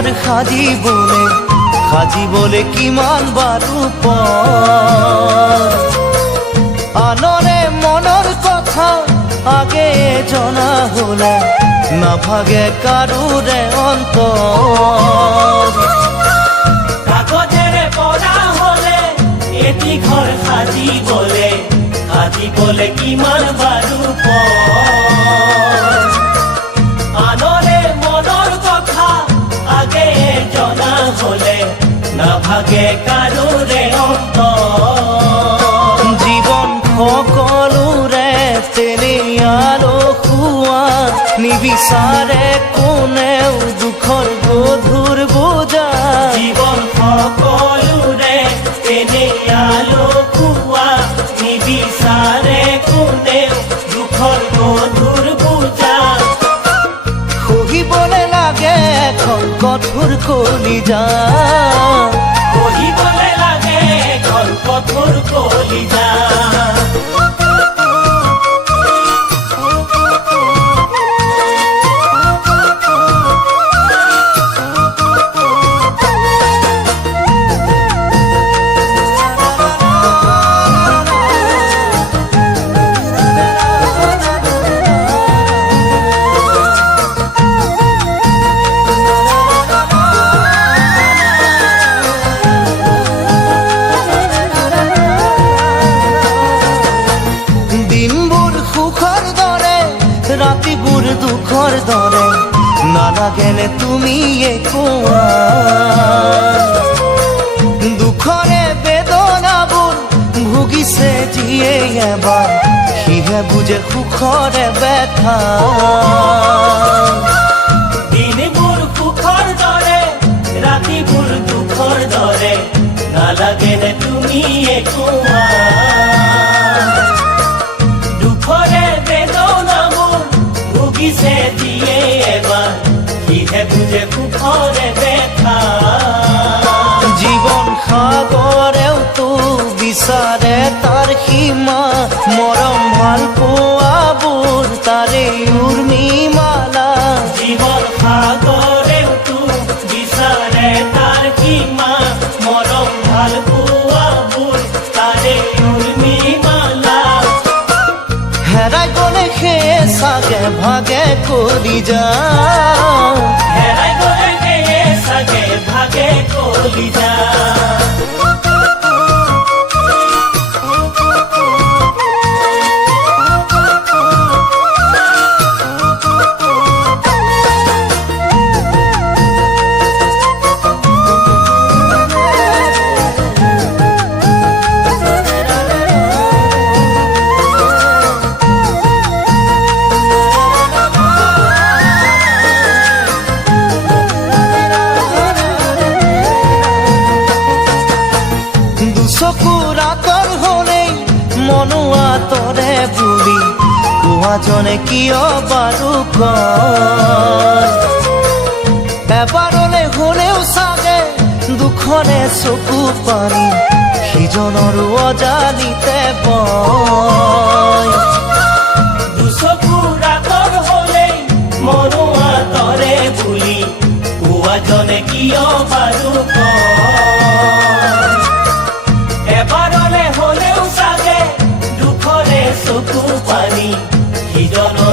ঘৰ সাজিবলে কিমান বাৰু আনৰে মনৰ কথা আগে জনা হলে নাভাগে কাৰোৰে অন্তৰ কাগজেৰে পৰা হলে এটি ঘৰ সাজিবলে কিমান বাৰু আনৰে মনৰ কথা আগে জনা হলে নাভাগে কাৰোৰে অন্তৰ জীৱন সকলোৰে তেনেয়াৰো খুৱা নিবিচাৰে কোনেও দুখৰ গধুৰ বোজা জীৱন সকলোৰে তেনেয়ালো খুৱা নিবিচাৰে কোনেও দুখৰ গধুৰ বোজা সহিবলে লাগে এখন কঠোৰ কলিজা সহিবলে লাগে এখন কঠোৰ কলিজা ৰাতিবোৰ দুখৰ দৰে নালাগেনে তুমি কোৱা দুখৰে বেদনাবোৰ ভুগিছে যিয়ে এবাৰ সিহে বুজে সুখৰে ব্যথা দিনবোৰ সুখৰ দৰে ৰাতিবোৰ দুখৰ দৰে নালাগেনে তুমি কোৱা দুখৰে বেদনাবোৰ ভুগিছে যিয়ে এবাৰ সিহে বুজে সুখৰে ব্যথা জীৱন সাগৰেওতো বিচাৰে তাৰ সীমা মৰম ভাল পোৱাবোৰ তাৰে উৰ্মিমালা জীৱন সাগৰেওতো বিচাৰে তাৰ সীমা মৰম ভাল পোৱাবোৰ তাৰে উৰ্মিমালা হেৰাই গলে সেয়ে চাগে ভাগে কৰি যা হেৰাই গলে সেয়ে চাগে ভাগে কৰি যা চকুৰ আঁতৰ হলেই মনো আঁতৰে বুলি কোৱাজনে কিয় বাৰু কয় এবাৰলে হলেও চাগে দুখৰে চকু পানী সিজনৰো অজানিতে বয় দুচকুৰ আঁতৰ হলেই মনো আঁতৰে বুলি কোৱাজনে কিয় বাৰু এবাৰলে হলেও চাগে দুখৰে চকু পানী সিজনৰ